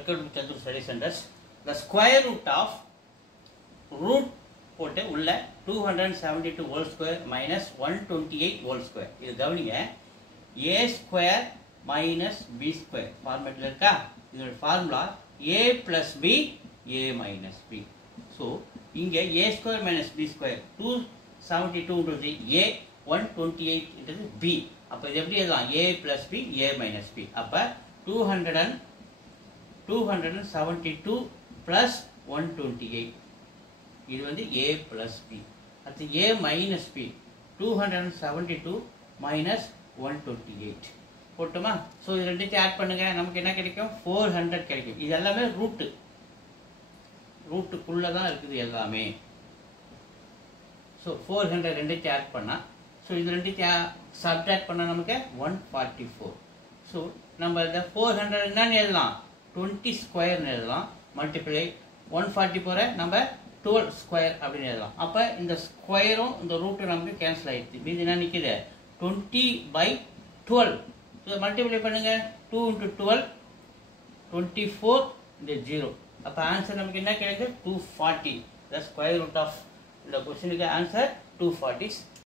Welcome to Chandu Study Centers. The square root of root போட்டு உள்ள 272 whole square minus 128 whole square. இது கவனிங்க a square minus b square ஃபார்மேட்ல இருக்கா? இதோட formula a plus b a minus b. So இங்க a square minus b square 272 ன்றது a 128 ன்றது b. அப்ப இது எப்படி எழுதலாம்? a plus b a minus b. அப்ப 272 plus 128 இது வந்து a plus b. அடுத்து a minus b 272 minus 128 போட்டுமா? ஸோ இது ரெண்டுத்தையும் ஆட் பண்ணுங்க, நமக்கு என்ன கிடைக்கும்? 400 கிடைக்கும். இது எல்லாமே ரூட்டுக்குள்ளே தான் இருக்குது எல்லாமே. ஸோ 400 ரெண்டுத்தையும் ஆட் பண்ணால், ஸோ இது ரெண்டுத்தையும் சப்ட்ராக்ட் பண்ணால் நமக்கு 144. ஸோ நம்ம இந்த 400 என்னன்னு எழுதலாம்? 20 ஸ்கொயர்னு எழுதலாம். மல்டிப்ளை 144 நம்ம 12 ஸ்கொயர் அப்படின்னு எழுதலாம். அப்போ இந்த ஸ்கொயரும் இந்த ரூட்டும் நமக்கு கேன்சல் ஆகிடுது. மீது என்ன நிற்கிது? 20/12. ஸோ மல்டிப்ளை பண்ணுங்க. 2 × 12 24 இந்த 0. அப்போ ஆன்சர் நமக்கு என்ன கிடைக்குது? 240. த ஸ்கொயர் ரூட் ஆஃப் இந்த கொஸ்டினுக்கு ஆன்சர் 240.